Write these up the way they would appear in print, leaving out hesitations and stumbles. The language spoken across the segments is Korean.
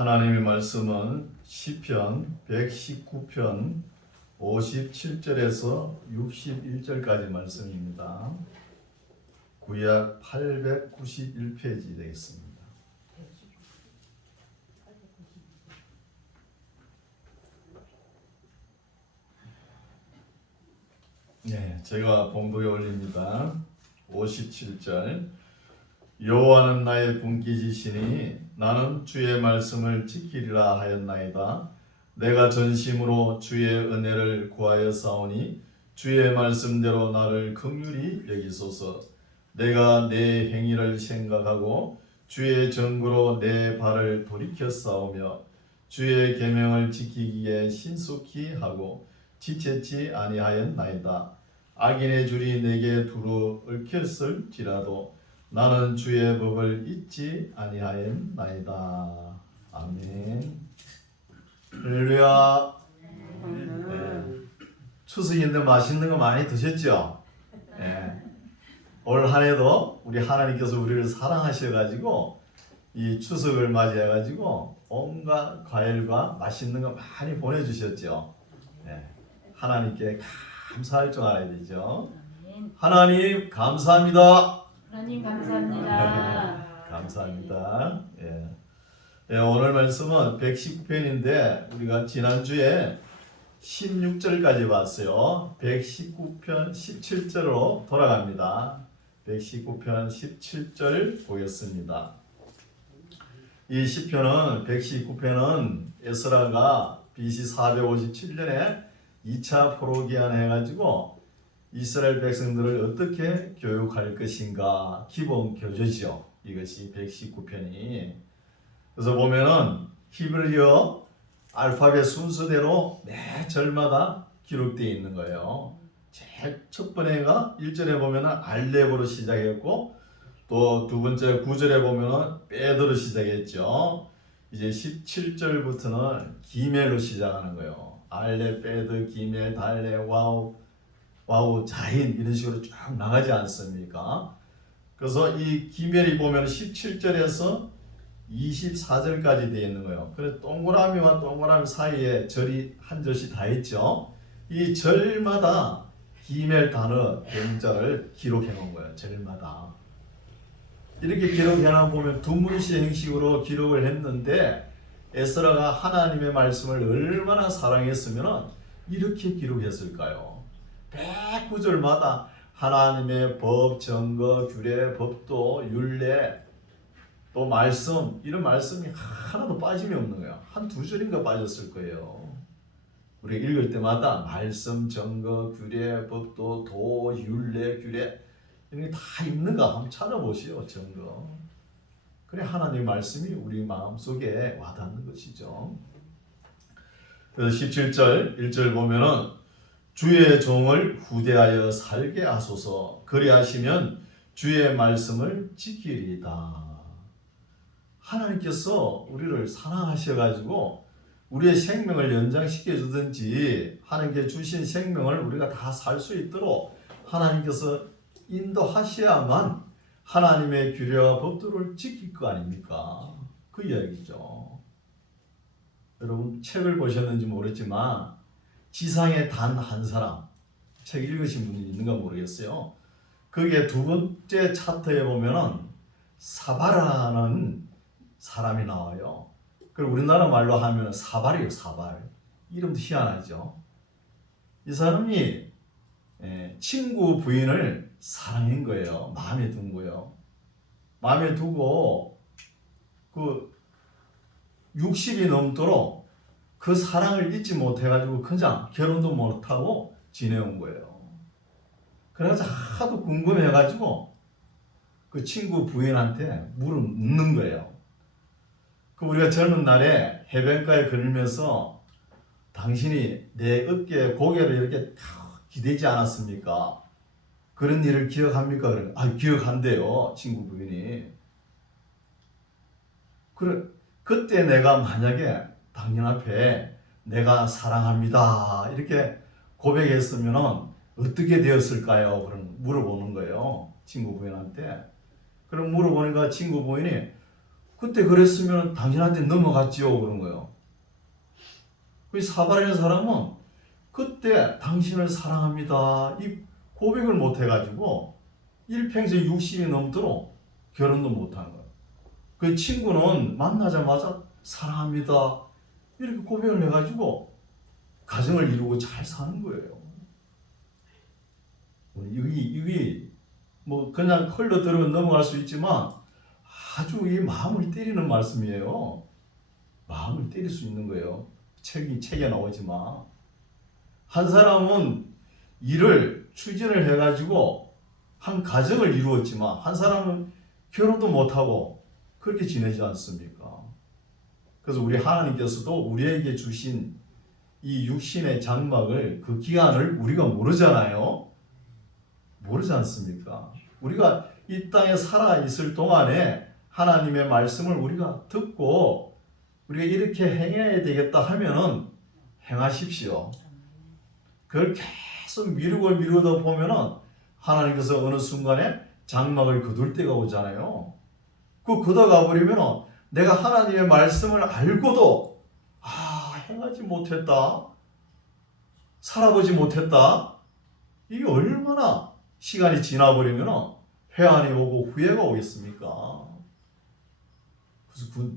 하나님의 말씀은 시편 119편 57절에서 61절까지 말씀입니다. 구약 891페이지 되겠습니다. 네, 제가 봉독에 올립니다. 57절. 여호와는 나의 분깃이시니 나는 주의 말씀을 지키리라 하였나이다. 내가 전심으로 주의 은혜를 구하여 싸우니 주의 말씀대로 나를 긍휼히 여기소서. 내가 내 행위를 생각하고 주의 정구로 내 발을 돌이켜 싸우며 주의 계명을 지키기에 신속히 하고 지체치 아니하였나이다. 악인의 줄이 내게 두루 얽혔을지라도 나는 주의 법을 잊지 아니하였나이다. 아멘. 할렐루야. 네. 추석인데 맛있는 거 많이 드셨죠? 네. 올 한 해도 우리 하나님께서 우리를 사랑하셔가지고 이 추석을 맞이해가지고 온갖 과일과 맛있는 거 많이 보내주셨죠. 네. 하나님께 감사할 줄 알아야 되죠. 하나님 감사합니다. 하나님 감사합니다. 감사합니다. 예, 오늘 말씀은 119편인데 우리가 지난주에 16절까지 봤어요. 119편 17절로 돌아갑니다. 119편 17절 보겠습니다. 이 시편은 119편은 에스라가 BC 457년에 2차 포로기한 해가지고 이스라엘 백성들을 어떻게 교육할 것인가 기본 교재죠. 이것이 119편이. 그래서 보면은 히브리어 알파벳 순서대로 매 절마다 기록되어 있는 거예요. 제일 첫 번째가 1절에 보면은 알렙으로 시작했고 또 두 번째 9절에 보면은 베드로 시작했죠. 이제 17절부터는 기멜로 시작하는 거예요. 알렙, 베드, 기멜, 달레, 와우, 자인 이런 식으로 쭉 나가지 않습니까? 그래서 이 기멜이 보면 17절에서 24절까지 되어 있는 거예요. 그래서 동그라미와 동그라미 사이에 절이 한 절씩 다 있죠. 이 절마다 기멜 단어 대문자를 기록해 놓은 거예요. 절마다. 이렇게 기록해 놓으면 보면 두문시 형식으로 기록을 했는데 에스라가 하나님의 말씀을 얼마나 사랑했으면 이렇게 기록했을까요? 109절마다 하나님의 법, 정거, 규례, 법도, 율례, 또 말씀, 이런 말씀이 하나도 빠짐이 없는 거예요. 한 두 절인가 빠졌을 거예요. 우리가 읽을 때마다 말씀, 정거, 규례, 법도, 도, 율례, 규례 이런 게 다 있는가 한번 찾아보시오. 정거. 그래 하나님의 말씀이 우리 마음속에 와닿는 것이죠. 그래서 17절 1절 보면은 주의 종을 후대하여 살게 하소서. 그리하시면 주의 말씀을 지키리이다. 하나님께서 우리를 사랑하셔가지고 우리의 생명을 연장시켜 주든지 하나님께 주신 생명을 우리가 다 살 수 있도록 하나님께서 인도하셔야만 하나님의 규례와 법도를 지킬 거 아닙니까? 그 이야기죠. 여러분 책을 보셨는지 모르지만 지상에 단 한 사람, 책 읽으신 분이 있는가 모르겠어요. 거기에 두 번째 차트에 보면은 사바라는 사람이 나와요. 그리고 우리나라 말로 하면 사발이에요. 사발. 이름도 희한하죠. 이 사람이 친구 부인을 사랑한 거예요. 마음에 둔 거예요. 마음에 두고 그 60이 넘도록 그 사랑을 잊지 못해가지고 그냥 결혼도 못하고 지내온 거예요. 그래서 하도 궁금해가지고 그 친구 부인한테 묻는 거예요. 그 우리가 젊은 날에 해변가에 걸으면서 당신이 내 어깨에 고개를 이렇게 기대지 않았습니까? 그런 일을 기억합니까? 그래. 기억한대요. 친구 부인이. 그래, 그때 내가 만약에 당신 앞에 내가 사랑합니다 이렇게 고백했으면 어떻게 되었을까요? 그런 물어보는 거예요. 친구 부인한테. 그럼 물어보니까 친구 부인이 그때 그랬으면 당신한테 넘어갔지요 그런 거예요. 그 사발이라는 사람은 그때 당신을 사랑합니다 이 고백을 못 해가지고 일평생 60이 넘도록 결혼도 못하는 거예요. 그 친구는 만나자마자 사랑합니다 이렇게 고백을 해가지고 가정을 이루고 잘 사는 거예요. 이게 뭐 그냥 흘러 들으면 넘어갈 수 있지만 아주 이 마음을 때리는 말씀이에요. 마음을 때릴 수 있는 거예요. 책에 나오지만 한 사람은 일을 추진을 해가지고 한 가정을 이루었지만 한 사람은 결혼도 못하고 그렇게 지내지 않습니까? 그래서 우리 하나님께서도 우리에게 주신 이 육신의 장막을 그 기한을 우리가 모르잖아요. 모르지 않습니까? 우리가 이 땅에 살아 있을 동안에 하나님의 말씀을 우리가 듣고 우리가 이렇게 행해야 되겠다 하면은 행하십시오. 그걸 계속 미루다 보면은 하나님께서 어느 순간에 장막을 거둘 때가 오잖아요. 그 걷어가 버리면은 내가 하나님의 말씀을 알고도 행하지 못했다, 살아보지 못했다. 이게 얼마나 시간이 지나버리면 회한이 오고 후회가 오겠습니까? 그래서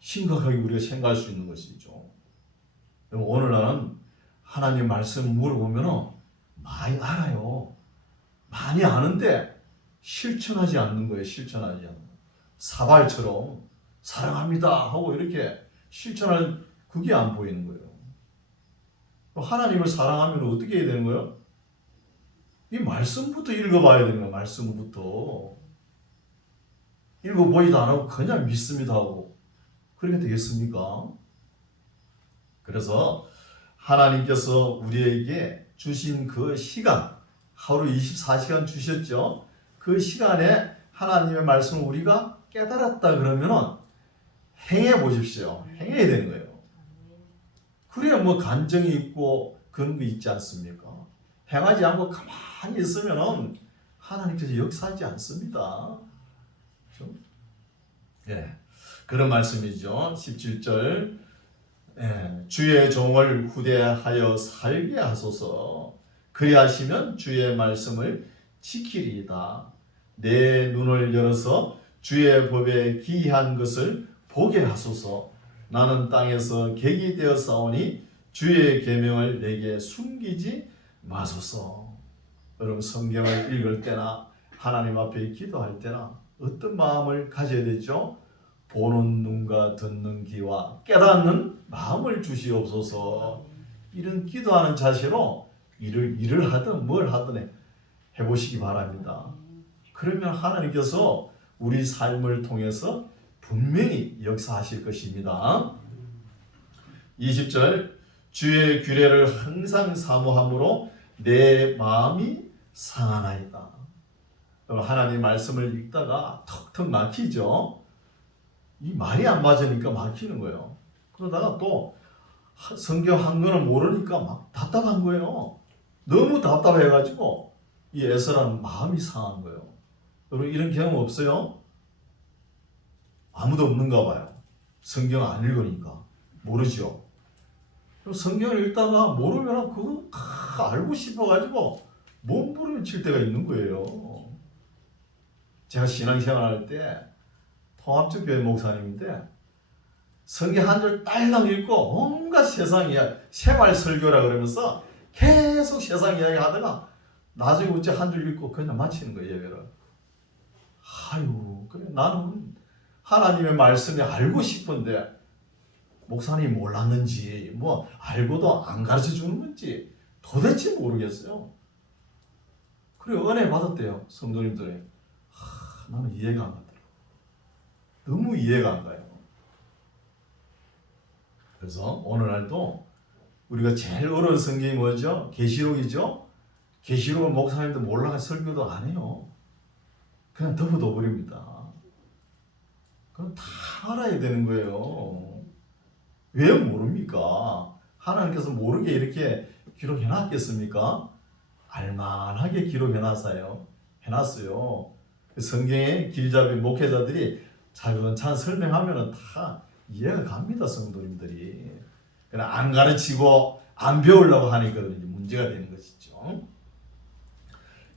심각하게 우리가 생각할 수 있는 것이죠. 오늘 나는 하나님 말씀 물어보면 많이 알아요. 많이 아는데 실천하지 않는 거예요. 실천하지 않는 거예요. 사발처럼 사랑합니다 하고 이렇게 실천할 그게 안 보이는 거예요. 하나님을 사랑하면 어떻게 해야 되는 거예요? 이 말씀부터 읽어봐야 되는 거예요. 말씀부터. 읽어보지도 안 하고 그냥 믿습니다 하고 그렇게 되겠습니까? 그래서 하나님께서 우리에게 주신 그 시간, 하루 24시간 주셨죠? 그 시간에 하나님의 말씀을 우리가 깨달았다 그러면은 행해 보십시오. 행해야 되는 거예요. 그래야 뭐 간정이 있고 그런 거 있지 않습니까? 행하지 않고 가만히 있으면은 하나님께서 역사하지 않습니다. 그렇죠? 예, 그런 말씀이죠. 17절 주의 종을 후대하여 살게 하소서. 그리하시면 주의 말씀을 지키리이다. 내 눈을 열어서 주의 법에 기이한 것을 보게 하소서. 나는 땅에서 객이 되어 싸우니 주의 계명을 내게 숨기지 마소서. 여러분 성경을 읽을 때나 하나님 앞에 기도할 때나 어떤 마음을 가져야 되죠? 보는 눈과 듣는 귀와 깨닫는 마음을 주시옵소서. 이런 기도하는 자세로 일을 하든 뭘 하든 해보시기 바랍니다. 그러면 하나님께서 우리 삶을 통해서 분명히 역사하실 것입니다. 20절 주의 규례를 항상 사모함으로 내 마음이 상하나이다. 하나님 말씀을 읽다가 턱턱 막히죠. 이 말이 안 맞으니까 막히는 거예요. 그러다가 또 성경 한권을 모르니까 막 답답한 거예요. 너무 답답해가지고 이 에스라는 마음이 상한 거예요. 여러분 이런 경험 없어요? 아무도 없는가 봐요. 성경 안 읽으니까 모르죠. 성경을 읽다가 모르면 그거 알고 싶어가지고 몸부림칠 때가 있는 거예요. 제가 신앙생활 할 때 통합적 교회 목사님인데 성경 한 절 딸랑 읽고 온갖 세상 이야기, 생활 설교라 그러면서 계속 세상 이야기 하다가 나중에 어째 한 줄 읽고 그냥 마치는 거예요, 예배를. 아유, 그래 나는 하나님의 말씀이 알고 싶은데 목사님이 몰랐는지 뭐 알고도 안 가르쳐 주는 건지 도대체 모르겠어요. 그래 은혜 받았대요, 성도님들이. 나는 이해가 안 가더라고. 너무 이해가 안 가요. 그래서 오늘날도 우리가 제일 어려운 성경이 뭐죠? 계시록이죠? 계시록은 목사님도 몰라서 설교도 안 해요. 그냥 덮어둬버립니다. 그럼 다 알아야 되는 거예요. 왜 모릅니까? 하나님께서 모르게 이렇게 기록해놨겠습니까? 알만하게 기록해놨어요. 성경의 길잡이 목회자들이 차근차근 설명하면 다 이해가 갑니다, 성도님들이. 그냥 안 가르치고 안 배우려고 하니까 이제 문제가 되는 것이죠.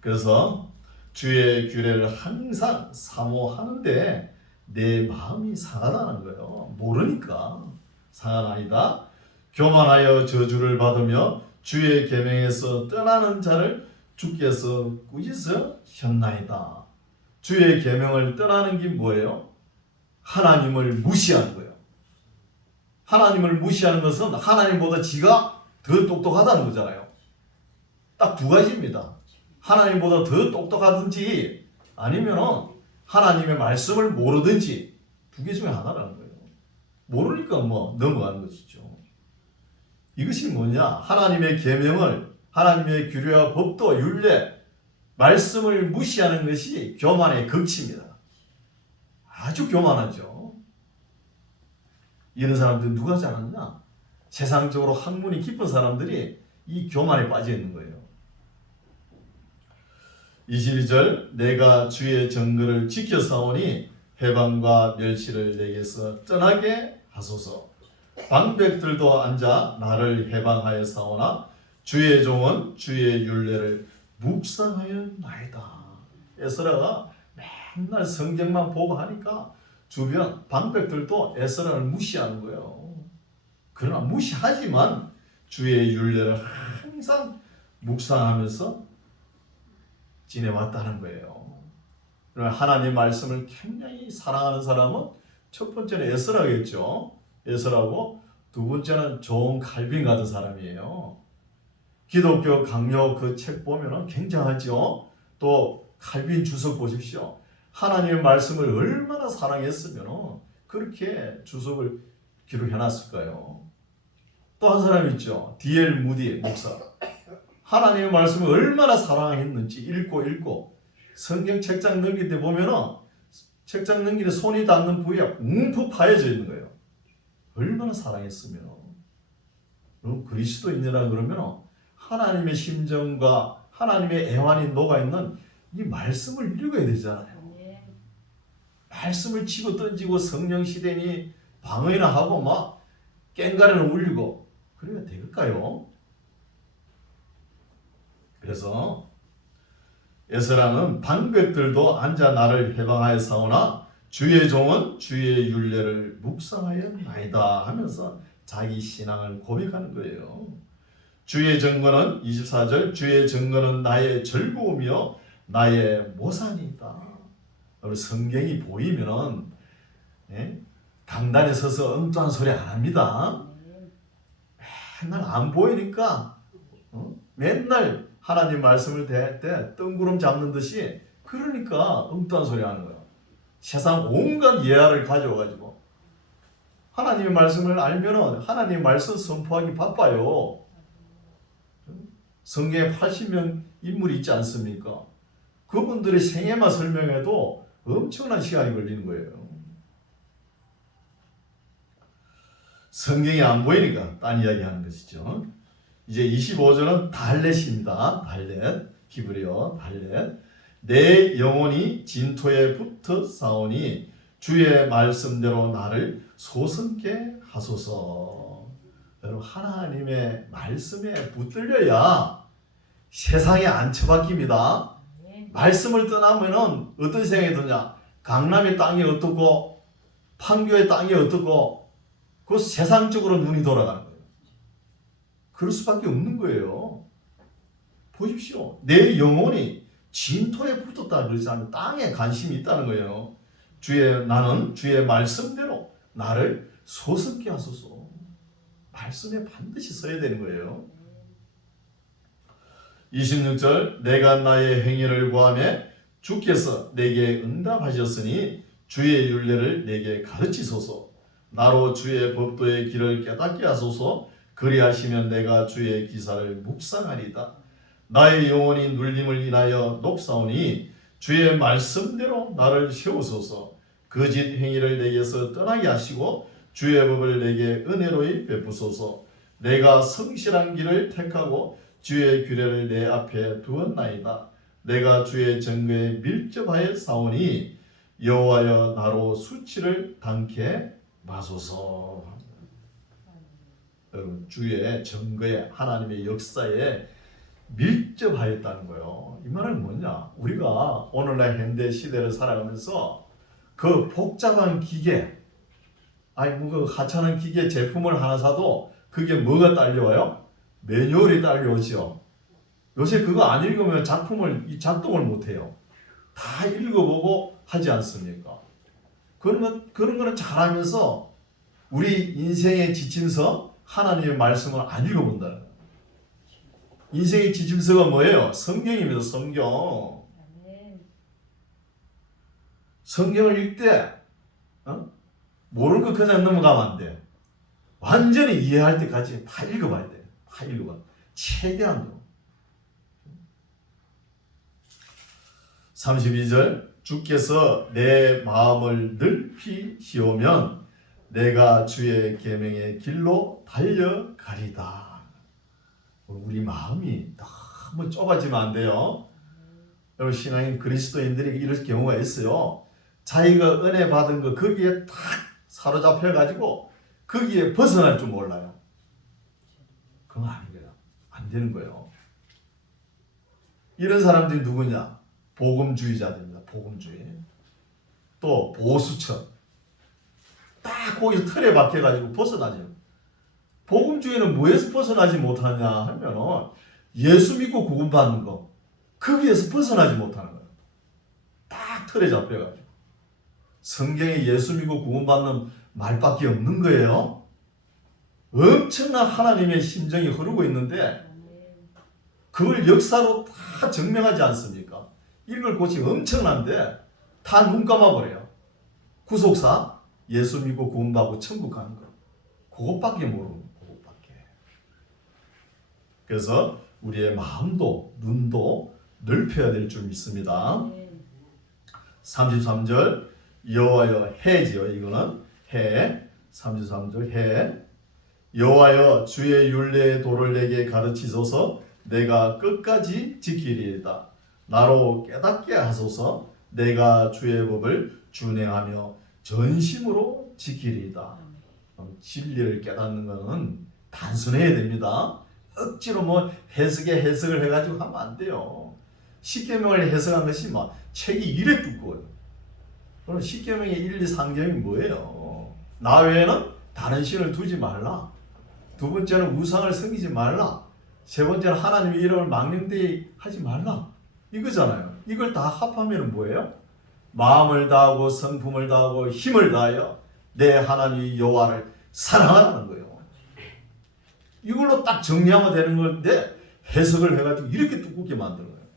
그래서 주의 규례를 항상 사모하는데 내 마음이 상하다는 거예요. 모르니까. 상한 아니다. 교만하여 저주를 받으며 주의 계명에서 떠나는 자를 주께서 꾸짖으셨나이다. 주의 계명을 떠나는 게 뭐예요? 하나님을 무시하는 거예요. 하나님을 무시하는 것은 하나님보다 지가 더 똑똑하다는 거잖아요. 딱 두 가지입니다. 하나님보다 더 똑똑하든지 아니면 하나님의 말씀을 모르든지 두 개 중에 하나라는 거예요. 모르니까 넘어가는 것이죠. 이것이 뭐냐? 하나님의 계명을, 하나님의 규례와 법도 율례, 말씀을 무시하는 것이 교만의 극치입니다. 아주 교만하죠. 이런 사람들 누가 잘하느냐? 세상적으로 학문이 깊은 사람들이 이 교만에 빠져 있는 거예요. 22절 내가 주의 정거를 지켜 사오니 해방과 멸시를 내게서 떠나게 하소서. 방백들도 앉아 나를 해방하여 사오나 주의 종은 주의 율례를 묵상하였나이다. 에스라가 맨날 성경만 보고 하니까 주변 방백들도 에스라를 무시하는 거예요. 그러나 무시하지만 주의 율례를 항상 묵상하면서 지내왔다는 거예요. 하나님 말씀을 굉장히 사랑하는 사람은 첫 번째는 에스라겠죠. 에스라고 두 번째는 존 칼빈 같은 사람이에요. 기독교 강요 그 책 보면은 굉장하죠. 또 칼빈 주석 보십시오. 하나님의 말씀을 얼마나 사랑했으면 그렇게 주석을 기록해놨을까요? 또 한 사람 있죠. D.L. 무디 목사. 하나님의 말씀을 얼마나 사랑했는지 읽고 성경 책장 넘길 때 보면은 책장 넘기는 손이 닿는 부위가 움푹 파여져 있는 거예요. 얼마나 사랑했으면. 그럼 그리스도인이라 그러면 하나님의 심정과 하나님의 애환이 녹아있는 이 말씀을 읽어야 되잖아요. 말씀을 치고 던지고 성령 시대니 방언이나 하고 막 깽가리를 울리고 그래야 될까요? 그래서 에스라는 방백들도 앉아 나를 해방하여 사오나 주의 종은 주의 율례를 묵상하였나이다 하면서 자기 신앙을 고백하는 거예요. 주의 증거는 24절 주의 증거는 나의 즐거움이요 나의 모산이다. 성경이 보이면은 강단에 서서 엉뚱한 소리 안 합니다. 맨날 안 보이니까 맨날 하나님 말씀을 대할 때 뜬구름 잡는 듯이 그러니까 엉뚱한 소리 하는 거예요. 세상 온갖 예화를 가져와가지고 하나님의 말씀을 알면은 하나님의 말씀 선포하기 바빠요. 성경에 80명 인물이 있지 않습니까? 그분들의 생애만 설명해도 엄청난 시간이 걸리는 거예요. 성경이 안 보이니까 딴 이야기 하는 것이죠. 이제 25절은 달렛입니다. 달렛, 히브리어 달렛. 내 영혼이 진토에 붙어 싸우니 주의 말씀대로 나를 소성케 하소서. 여러분 하나님의 말씀에 붙들려야 세상에 안 처박힙니다. 말씀을 떠나면은 어떤 생각이 드냐? 강남의 땅이 어떻고 판교의 땅이 어떻고 그 세상적으로 눈이 돌아가는 거예요. 그럴 수밖에 없는 거예요. 보십시오. 내 영혼이 진토에 붙었다 그러지 않으면 땅에 관심이 있다는 거예요. 나는 주의 말씀대로 나를 소성케 하소서. 말씀에 반드시 서야 되는 거예요. 26절 내가 나의 행위를 구하며 주께서 내게 응답하셨으니 주의 율례를 내게 가르치소서. 나로 주의 법도의 길을 깨닫게 하소서. 그리하시면 내가 주의 기사를 묵상하리다. 나의 영혼이 눌림을 인하여 녹사오니 주의 말씀대로 나를 세우소서. 거짓 행위를 내게서 떠나게 하시고 주의 법을 내게 은혜로이 베푸소서. 내가 성실한 길을 택하고 주의 규례를 내 앞에 두었나이다. 내가 주의 정거에 밀접하여 싸우니 여호와여 나로 수치를 당케 마소서. 여러분 주의 증거에 하나님의 역사에 밀접하였다는 거예요. 이 말은 뭐냐? 우리가 오늘날 현대 시대를 살아가면서 그 복잡한 기계, 그 하찮은 기계 제품을 하나 사도 그게 뭐가 딸려와요? 매뉴얼이 딸려오죠. 요새 그거 안 읽으면 작동을 못해요. 다 읽어보고 하지 않습니까? 그런 거는 잘하면서 우리 인생의 지침서 하나님의 말씀을 안 읽어본다는 거예요. 인생의 지침서가 뭐예요? 성경입니다. 성경. 성경을 읽되 모르는 거 그냥 넘어가면 안 돼. 완전히 이해할 때까지 다 읽어봐야 돼. 다 읽어봐. 최대한으로. 32절 주께서 내 마음을 넓히시오면 내가 주의 계명의 길로 달려가리다. 우리 마음이 너무 좁아지면 안 돼요. 여러분 신앙인 그리스도인들이 이런 경우가 있어요. 자기가 은혜 받은 거 거기에 탁 사로잡혀 가지고 거기에 벗어날 줄 몰라요. 그건 아닌 거예요. 안 되는 거예요. 이런 사람들이 누구냐? 복음주의자들입니다. 복음주의. 또 보수처. 딱 거기서 틀에 박혀가지고 벗어나죠. 복음주의는 뭐에서 벗어나지 못하냐 하면 예수 믿고 구원받는 거 거기에서 벗어나지 못하는 거예요. 딱 틀에 잡혀가지고 성경에 예수 믿고 구원받는 말밖에 없는 거예요. 엄청난 하나님의 심정이 흐르고 있는데 그걸 역사로 다 증명하지 않습니까? 읽을 곳이 엄청난데 다 눈 감아버려요. 구속사, 예수 믿고 구원받고 천국 가는 거 그것밖에 모르는 거예요. 그것밖에. 그래서 우리의 마음도 눈도 넓혀야 될 줄 믿습니다. 33절 여호와여 해지요. 이거는 해. 33절 해. 여호와여 주의 율례의 도를 내게 가르치소서. 내가 끝까지 지키리이다. 나로 깨닫게 하소서. 내가 주의 법을 준행하며 전심으로 지키리이다. 진리를 깨닫는 것은 단순해야 됩니다. 억지로 해석을 해가지고 하면 안 돼요. 십계명을 해석한 것이 책이 이래 두꺼워요. 그럼 십계명의 1, 2, 3계명이 뭐예요? 나 외에는 다른 신을 두지 말라. 두 번째는 우상을 섬기지 말라. 세 번째는 하나님의 이름을 망령되이 하지 말라. 이거잖아요. 이걸 다 합하면 뭐예요? 마음을 다하고 성품을 다하고 힘을 다하여 내 하나님 여호와를 사랑하라는 거예요. 이걸로 딱 정리하면 되는 건데 해석을 해가지고 이렇게 두껍게 만드는 거예요.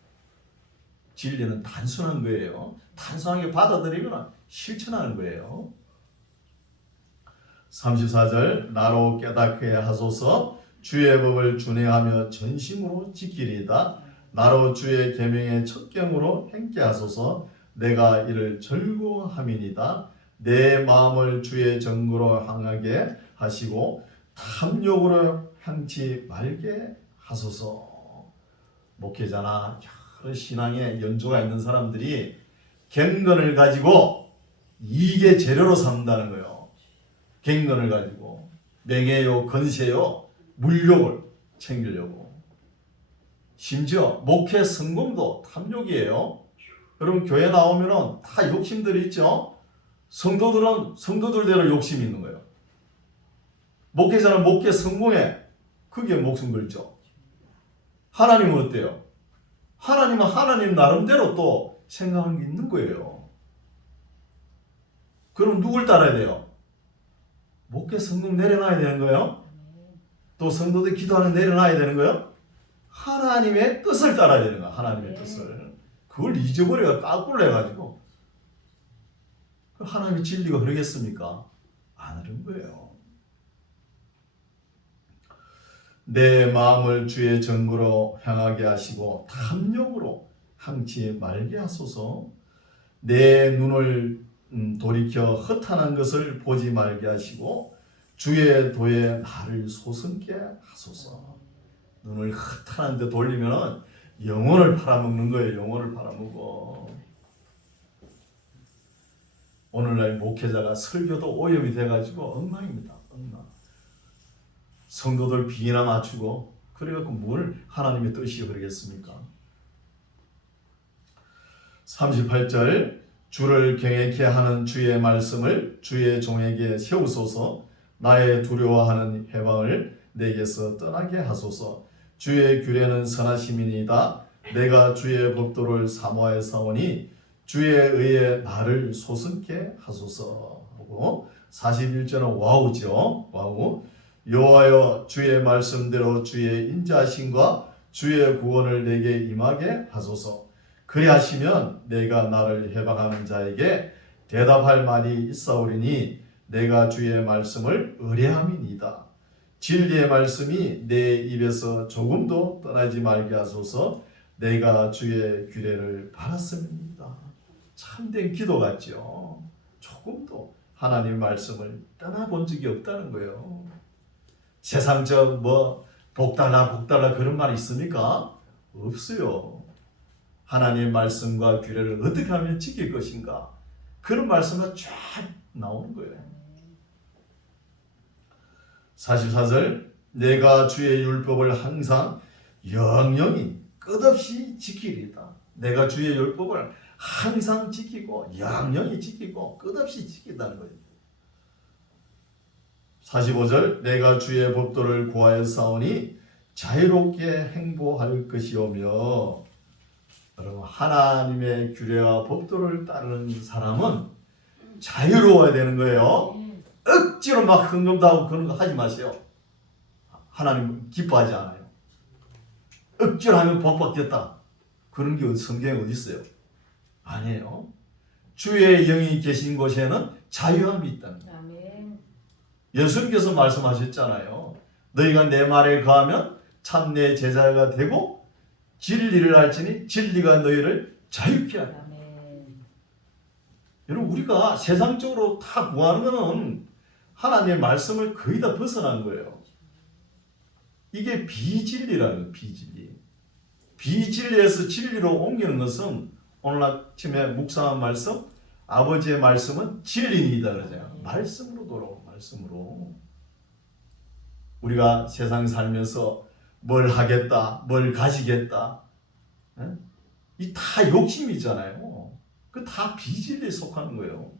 진리는 단순한 거예요. 단순하게 받아들이면 실천하는 거예요. 34절 나로 깨닫게 하소서. 주의 법을 준행하며 전심으로 지키리이다. 나로 주의 계명의 첩경으로 행케 하소서. 내가 이를 즐거워함이니이다. 내 마음을 주의 정거로 향하게 하시고 탐욕으로 향치 말게 하소서. 목회자나 여러 신앙에 연조가 있는 사람들이 경건을 가지고 이게 재료로 삼는다는 거예요. 경건을 가지고 명예요, 건세요, 물욕을 챙기려고. 심지어 목회 성공도 탐욕이에요. 여러분 교회 나오면은 다 욕심들이 있죠. 성도들은 성도들대로 욕심이 있는 거예요. 목회자는 목회 성공에 그게 목숨 걸죠. 하나님은 어때요? 하나님은 하나님 나름대로 또 생각하는 게 있는 거예요. 그럼 누굴 따라야 돼요? 목회 성공 내려놔야 되는 거예요. 또 성도들 기도하는 내려놔야 되는 거예요. 하나님의 뜻을 따라야 되는 거야. 하나님의 뜻을. 그걸 잊어버려가 까꿀 해가지고 하나님의 진리가 흐르겠습니까? 안 흐른 거예요. 내 마음을 주의 정거로 향하게 하시고 탐욕으로 향치 말게 하소서. 내 눈을 돌이켜 허탄한 것을 보지 말게 하시고 주의 도에 나를 소성케 하소서. 눈을 허탄한 데 돌리면 영혼을 팔아먹는 거예요. 영혼을 팔아먹어. 오늘날 목회자가 설교도 오염이 돼가지고 엉망입니다. 엉망. 성도들 비나 맞추고 그래갖고 뭘 하나님의 뜻이 그러겠습니까? 38절 주를 경외케 하는 주의 말씀을 주의 종에게 세우소서. 나의 두려워하는 해방을 내게서 떠나게 하소서. 주의 규례는 선하심이니이다. 내가 주의 법도를 사모하였사오니 주의 의에 나를 소승케 하소서. 하고 41절은 와우죠. 와우. 여호와여 주의 말씀대로 주의 인자하심과 주의 구원을 내게 임하게 하소서. 그리하시면 내가 나를 해방하는 자에게 대답할 말이 있사오리니 내가 주의 말씀을 의뢰함이니이다. 진리의 말씀이 내 입에서 조금도 떠나지 말게 하소서. 내가 주의 규례를 바랐음입니다. 참된 기도 같죠. 조금도 하나님 말씀을 떠나본 적이 없다는 거예요. 세상적 복달라 그런 말 있습니까? 없어요. 하나님 말씀과 규례를 어떻게 하면 지킬 것인가? 그런 말씀이 쫙 나오는 거예요. 44절 내가 주의 율법을 항상 영영히 끝없이 지키리다. 내가 주의 율법을 항상 지키고 영영히 지키고 끝없이 지킨다는 거예요. 45절 내가 주의 법도를 구하였사오니 자유롭게 행보할 것이오며. 여러분 하나님의 규례와 법도를 따르는 사람은 자유로워야 되는 거예요. 억지로 막 흥금도 하고 그런 거 하지 마세요. 하나님 기뻐하지 않아요. 억지로 하면 복 받겠다. 그런 게 성경에 어디 있어요? 아니에요. 주의 영이 계신 곳에는 자유함이 있다는 거예요. 아멘. 예수님께서 말씀하셨잖아요. 너희가 내 말에 거하면 참 내 제자가 되고 진리를 알지니 진리가 너희를 자유케 하리라. 아멘. 여러분 우리가 세상적으로 다 구하는 것은 하나님의 말씀을 거의 다 벗어난 거예요. 이게 비진리라는 거예요. 비진리. 비진리에서 진리로 옮기는 것은 오늘 아침에 묵상한 말씀, 아버지의 말씀은 진리이다 그러잖아요. 말씀으로 돌아오고 말씀으로. 우리가 세상 살면서 뭘 하겠다, 뭘 가지겠다, 이 다 욕심이잖아요. 그 다 비진리에 속하는 거예요.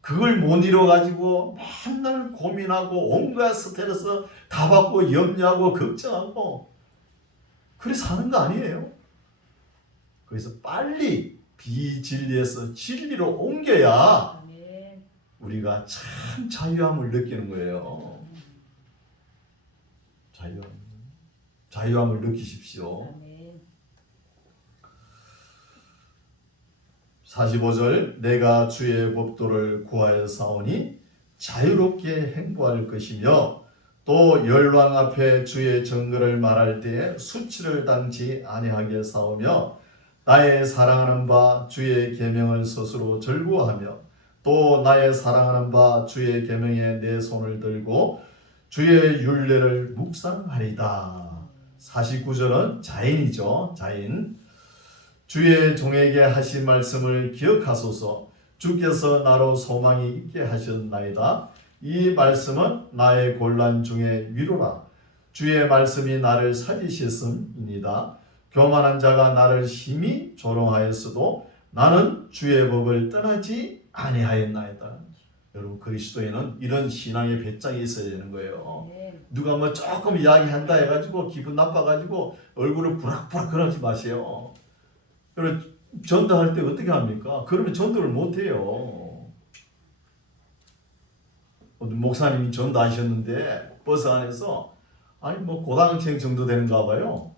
그걸 못 이뤄가지고 맨날 고민하고 온갖 스트레스 다 받고 염려하고 걱정하고 그래 사는 거 아니에요. 그래서 빨리 비진리에서 진리로 옮겨야 아멘. 우리가 참 자유함을 느끼는 거예요. 자유함을 느끼십시오. 아멘. 45절 내가 주의 법도를 구하여 사오니 자유롭게 행보할 것이며 또 열왕 앞에 주의 정거를 말할 때에 수치를 당치 아니하게 사오며 나의 사랑하는 바 주의 계명을 스스로 절구하며 또 나의 사랑하는 바 주의 계명에 내 손을 들고 주의 율례를 묵상하리다. 49절은 자인이죠. 자인. 주의 종에게 하신 말씀을 기억하소서. 주께서 나로 소망이 있게 하셨나이다. 이 말씀은 나의 곤란 중에 위로라. 주의 말씀이 나를 살리셨음이니이다. 교만한 자가 나를 심히 조롱하였어도 나는 주의 법을 떠나지 아니하였나이다. 여러분 그리스도인은 이런 신앙의 배짱이 있어야 되는 거예요. 아멘. 누가 뭐 조금 이야기한다 해가지고 기분 나빠가지고 얼굴을 부락부락 그러지 마세요. 그리고 전도할 때 어떻게 합니까? 그러면 전도를 못해요. 목사님이 전도하셨는데 버스 안에서 아니 뭐 고등학생 정도 되는가 봐요.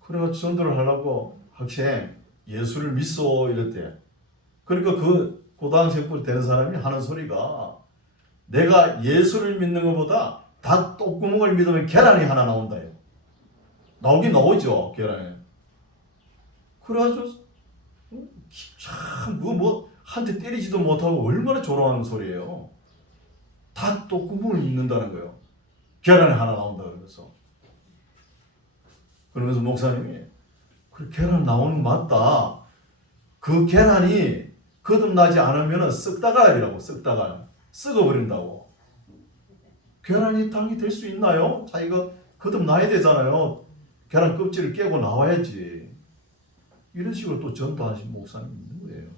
그래가지고 전도를 하려고 학생 예수를 믿소 이랬대. 그러니까 그 고등학생뿐 되는 사람이 하는 소리가 내가 예수를 믿는 것보다 닭 똥구멍을 믿으면 계란이 하나 나온다요. 나오긴 나오죠 계란이. 그래가지고 참 뭐 한 대 때리지도 못하고 얼마나 조롱하는 소리예요. 닭 똥구멍을 믿는다는 거예요. 계란이 하나 나온다 그러면서. 그러면서 목사님이 그래 계란 나오는 거 맞다. 그 계란이 거듭나지 않으면 썩다갈이라고. 썩다갈. 썩어버린다고. 계란이 땅이 될 수 있나요? 자기가 거듭나야 되잖아요. 계란 껍질을 깨고 나와야지. 이런 식으로 또 전도하신 목사님 있는 거예요.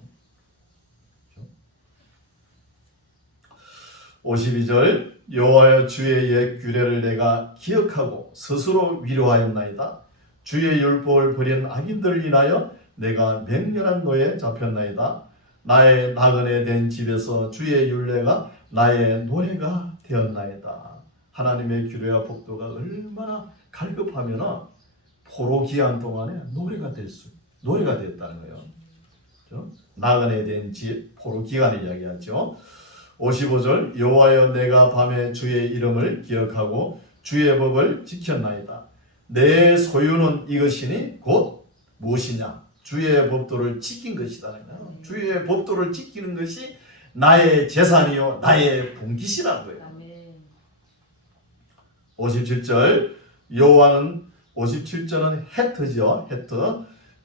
52절 여호와여 주의 옛 규례를 내가 기억하고 스스로 위로하였나이다. 주의 율법을 버린 악인들을 인하여 내가 맹렬한 노예에 잡혔나이다. 나의 나그네 된 집에서 주의 율례가 나의 노예가 되었나이다. 하나님의 규례와 법도가 얼마나 갈급하면 포로 기한 동안에 노예가 됐다는 거예요. 그렇죠? 나그네 된 집 포로 기간을 이야기하죠. 55절 여호와여 내가 밤에 주의 이름을 기억하고 주의 법을 지켰나이다. 내 소유는 이것이니 곧 무엇이냐? 주의 법도를 지킨 것이다. 주의 법도를 지키는 것이 나의 재산이요 나의 분깃이라는 거예요. 57절 여호와는 57절은 헤트죠. 헤트.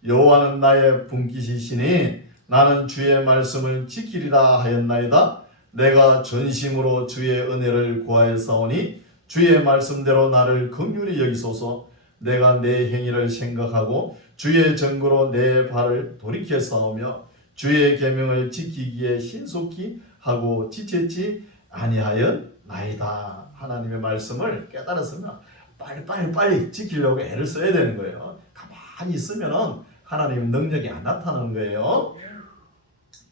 여호와는 나의 분깃이시니 나는 주의 말씀을 지키리라 하였나이다. 내가 전심으로 주의 은혜를 구하였사오니 주의 말씀대로 나를 긍휼히 여기소서. 내가 내 행위를 생각하고 주의 증거로 내 발을 돌이켜 싸우며 주의 계명을 지키기에 신속히 하고 지체치 아니하였나이다. 하나님의 말씀을 깨달았으면 빨리 지키려고 애를 써야 되는 거예요. 가만히 있으면 하나님의 능력이 안 나타나는 거예요.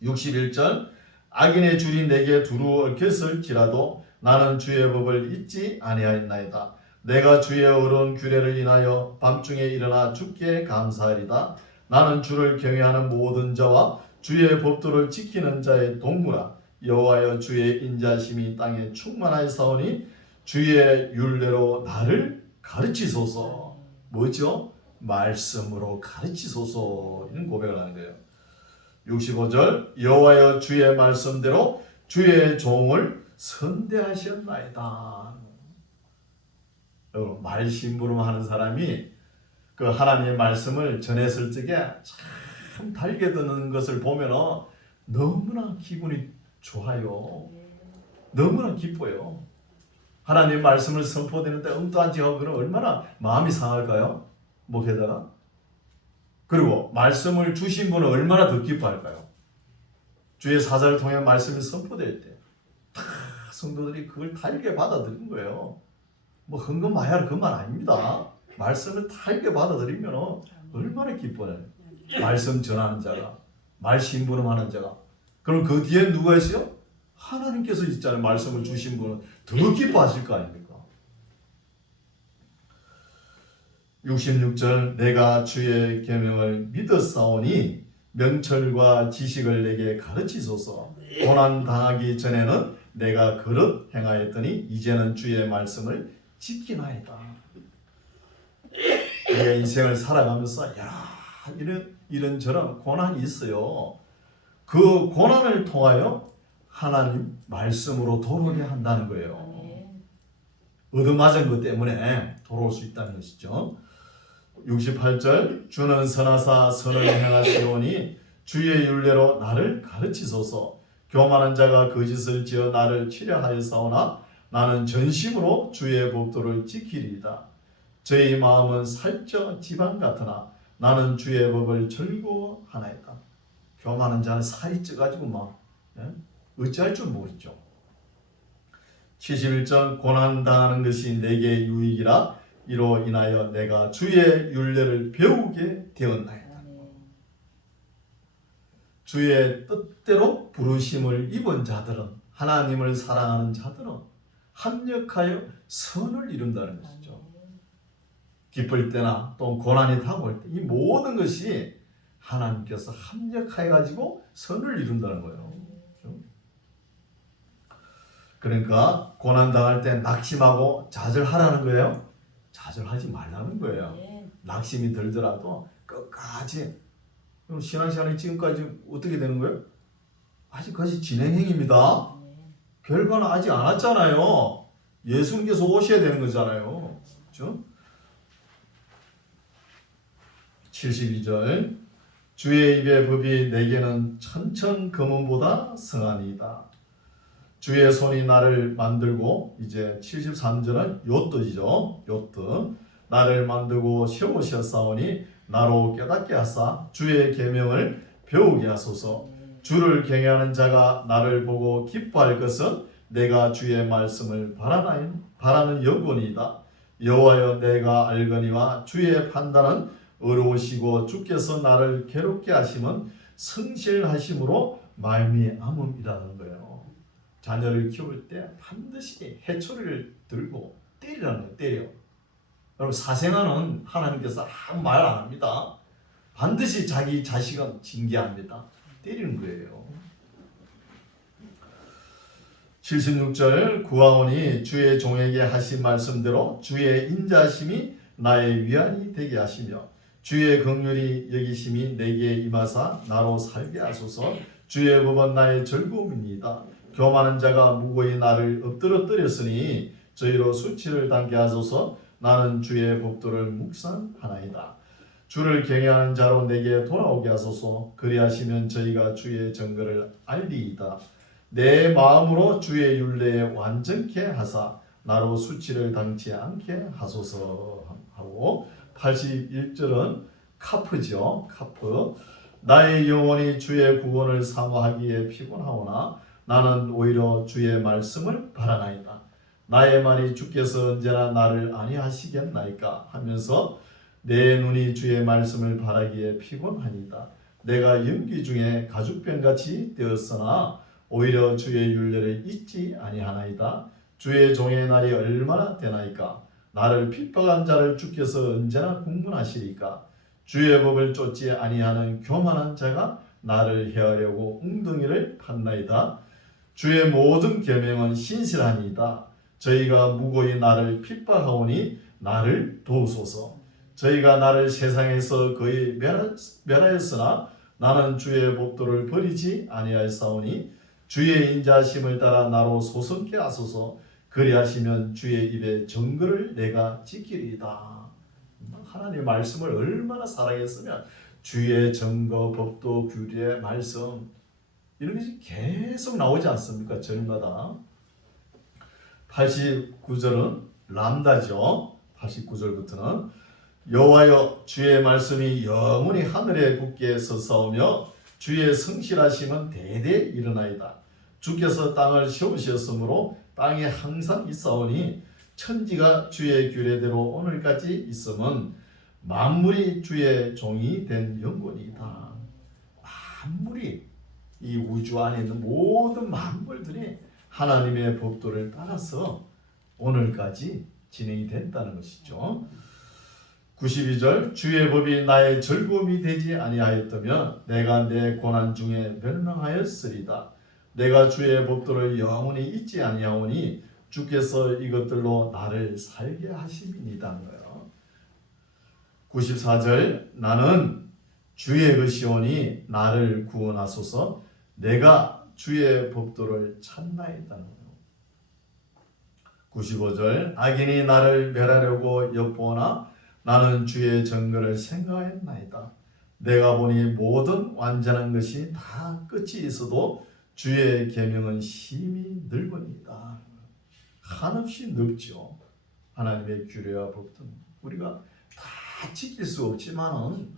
61절 악인의 줄이 내게 두루 얽혔을지라도 나는 주의 법을 잊지 아니하였나이다. 내가 주의 어려운 규례를 인하여 밤중에 일어나 주께 감사하리다. 나는 주를 경외하는 모든 자와 주의 법도를 지키는 자의 동무라. 여호와여 주의 인자심이 땅에 충만하였사오니 주의 율례로 나를 가르치소서. 뭐죠? 말씀으로 가르치소서. 이런 고백을 하는 거예요. 65절 여호와여 주의 말씀대로 주의 종을 선대하셨나이다. 여러분 말심부름하는 사람이 그 하나님의 말씀을 전했을 적에 참 달게 듣는 것을 보면 너무나 기분이 좋아요. 너무나 기뻐요. 하나님의 말씀을 선포되는데 엉뚱한 짓 하고 그러면 얼마나 마음이 상할까요? 목에다가. 그리고 말씀을 주신 분은 얼마나 더 기뻐할까요? 주의 사자를 통해 말씀이 선포될 때 다 성도들이 그걸 달게 받아들인 거예요. 뭐 헌금마야를 그만 아닙니다. 말씀을 달게 받아들이면 얼마나 기뻐요. 말씀 전하는 자가, 말 심부름하는 자가. 그럼 그 뒤에 누가 있어요? 하나님께서 있잖아요. 말씀을 주신 분은 더 기뻐하실 거 아닙니까? 66절 내가 주의 계명을 믿었사오니 명철과 지식을 내게 가르치소서. 고난 당하기 전에는 내가 그릇 행하였더니 이제는 주의 말씀을 지키나이다. 우리가 인생을 살아가면서 이런저런 고난이 있어요. 그 고난을 통하여 하나님 말씀으로 돌아오게 한다는 거예요. 얻어맞은 것 때문에 돌아올 수 있다는 것이죠. 68절 주는 선하사 선을 행하시오니 주의 율례로 나를 가르치소서. 교만한 자가 거짓을 지어 나를 치려하였사오나 나는 전심으로 주의 법도를 지키리이다. 저희 마음은 살쪄 지방 같으나 나는 주의 법을 즐거워하나이다. 교만한 자는 살이 쪄가지고 막 어찌할 줄 모르죠. 71절 고난당하는 것이 내게 유익이라 이로 인하여 내가 주의 율례를 배우게 되었나이다. 주의 뜻대로 부르심을 입은 자들은 하나님을 사랑하는 자들은 합력하여 선을 이룬다는 것이죠. 기쁠 때나 또 고난이 다가올 때 이 모든 것이 하나님께서 합력하여 가지고 선을 이룬다는 거예요. 그러니까 고난 당할 때 낙심하고 좌절하라는 거예요. 좌절하지 말라는 거예요. 낙심이 들더라도 끝까지. 그럼 신앙생활이 지금까지 어떻게 되는 거예요? 아직까지 진행형입니다. 결과는 아직 안 왔잖아요. 예수님께서 오셔야 되는 거잖아요. 그렇죠? 72절 주의 입의 법이 내게는 천천 금은보다 성하니이다. 주의 손이 나를 만들고, 이제 73절은 요 뜻이죠. 요 뜻. 나를 만들고 세우셨사오니 나로 깨닫게 하사 주의 계명을 배우게 하소서. 주를 경외하는 자가 나를 보고 기뻐할 것은 내가 주의 말씀을 바라는 여건이다. 여호와여, 내가 알거니와 주의 판단은 의로우시고 주께서 나를 괴롭게 하심은 성실하심으로 말미암음이라는 거예요. 자녀를 키울 때 반드시 해초리를 들고 때리라는 거예요. 때려. 여러분, 사생아는 하나님께서 아무 말 안 합니다. 반드시 자기 자식은 징계합니다. 때리는 거예요. 76절 구하오니 주의 종에게 하신 말씀대로 주의 인자하심이 나의 위안이 되게 하시며 주의 긍휼이 여기심이 내게 임하사 나로 살게 하소서. 주의 법은 나의 즐거움입니다. 교만한 자가 무고히 나를 엎드러뜨렸으니 저희로 수치를 당게 하소서. 나는 주의 법도를 묵상하나이다. 주를 경외하는 자로 내게 돌아오게 하소서. 그리하시면 저희가 주의 정거를 알리이다. 내 마음으로 주의 율례에 완전케 하사 나로 수치를 당치 않게 하소서 하고, 81절은 카프죠. 카프. 나의 영혼이 주의 구원을 사모하기에 피곤하오나 나는 오히려 주의 말씀을 바라나이다. 나의 말이 주께서 언제나 나를 안위하시겠나이까 하면서 내 눈이 주의 말씀을 바라기에 피곤하니이다. 내가 연기 중에 가죽병같이 되었으나 오히려 주의 율례를 잊지 아니하나이다. 주의 종의 날이 얼마나 되나이까. 나를 핍박한 자를 주께서 언제나 국문하시리까. 주의 법을 쫓지 아니하는 교만한 자가 나를 해하려고 웅덩이를 팠나이다. 주의 모든 계명은 신실하니이다. 저희가 무고히 나를 핍박하오니 나를 도우소서. 저희가 나를 세상에서 거의 멸하였으나 나는 주의 법도를 버리지 아니하였사오니 주의 인자하심을 따라 나로 소성케 하소서. 그리하시면 주의 입의 정거를 내가 지키리이다. 하나님의 말씀을 얼마나 사랑했으면 주의 정거, 법도, 규례, 말씀 이런 것이 계속 나오지 않습니까? 절마다. 89절은 람다죠. 89절부터는 여호와여, 주의 말씀이 영원히 하늘에 굳게 서사오며 주의 성실하심은 대대 일어나이다. 주께서 땅을 세우셨으므로 땅에 항상 있사오니 천지가 주의 규례대로 오늘까지 있음은 만물이 주의 종이 된 영혼이다. 만물이, 이 우주 안에 있는 모든 만물들이 하나님의 법도를 따라서 오늘까지 진행이 됐다는 것이죠. 92절 주의 법이 나의 즐거움이 되지 아니하였다면 내가 내 고난 중에 멸망하였으리다. 내가 주의 법도를 영원히 잊지 아니하오니 주께서 이것들로 나를 살게 하심이니이다. 94절 나는 주의 것이오니 나를 구원하소서. 내가 주의 법도를 찾나이다. 95절 악인이 나를 멸하려고 엿보나 나는 주의 정거를 생각했나이다. 내가 보니 모든 완전한 것이 다 끝이 있어도 주의 계명은 심히 넓으니이다. 한없이 넓죠. 하나님의 규례와 법도는 우리가 다 지킬 수 없지만은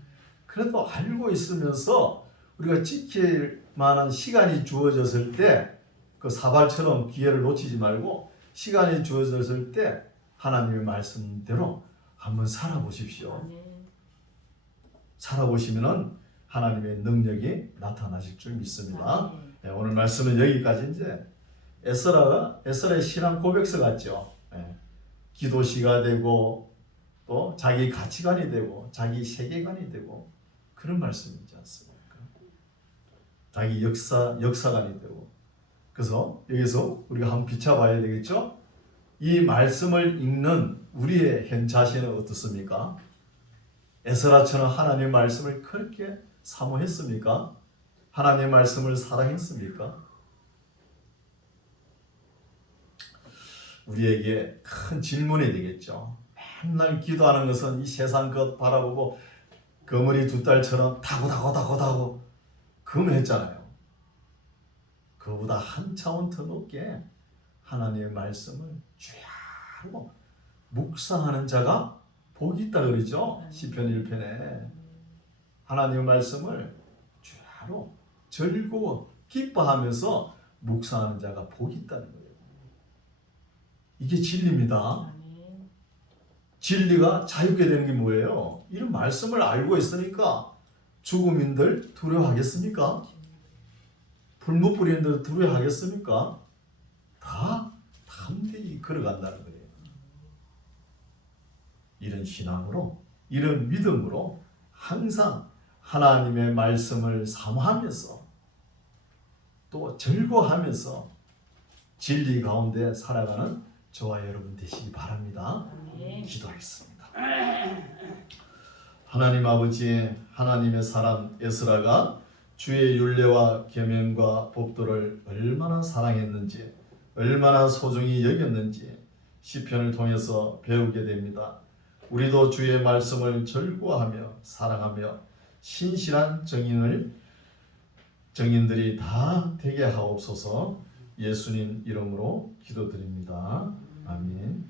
그래도 알고 있으면서 우리가 지킬 만한 시간이 주어졌을 때 그 사발처럼 기회를 놓치지 말고 시간이 주어졌을 때 하나님의 말씀대로 한번 살아보십시오. 살아보시면은 하나님의 능력이 나타나실 줄 믿습니다. 네, 오늘 말씀은 여기까지. 이제 에스라의 신앙 고백서 같죠. 네, 기도시가 되고 또 자기 가치관이 되고 자기 세계관이 되고 그런 말씀이지 않습니까? 자기 역사관이 되고. 그래서 여기서 우리가 한번 비춰봐야 되겠죠? 이 말씀을 읽는 우리의 현 자신은 어떻습니까? 에스라처럼 하나님의 말씀을 그렇게 사모했습니까? 하나님의 말씀을 사랑했습니까? 우리에게 큰 질문이 되겠죠. 맨날 기도하는 것은 이 세상 것 바라보고 거머리 두 딸처럼 다고 금했잖아요. 그보다 한 차원 더 높게 하나님의 말씀을 주야로 묵상하는 자가 복이 있다 그러죠. 시편 1편에 하나님의 말씀을 주야로 즐거워 기뻐하면서 묵상하는 자가 복이 있다는 거예요. 이게 진리입니다. 진리가 자유게 되는 게 뭐예요? 이런 말씀을 알고 있으니까 죽음인들 두려워하겠습니까? 불못 뿌리는들 두려워하겠습니까? 다 담대히 걸어간다는 거예요. 이런 신앙으로, 이런 믿음으로 항상 하나님의 말씀을 사모하면서 또 즐거워하면서 진리 가운데 살아가는 저와 여러분 되시기 바랍니다. 기도하겠습니다. 하나님 아버지, 하나님의 사람 에스라가 주의 율례와 계명과 법도를 얼마나 사랑했는지, 얼마나 소중히 여겼는지 시편을 통해서 배우게 됩니다. 우리도 주의 말씀을 즐거워하며 사랑하며 신실한 정인들이 다 되게 하옵소서. 예수님 이름으로 기도드립니다. 아멘.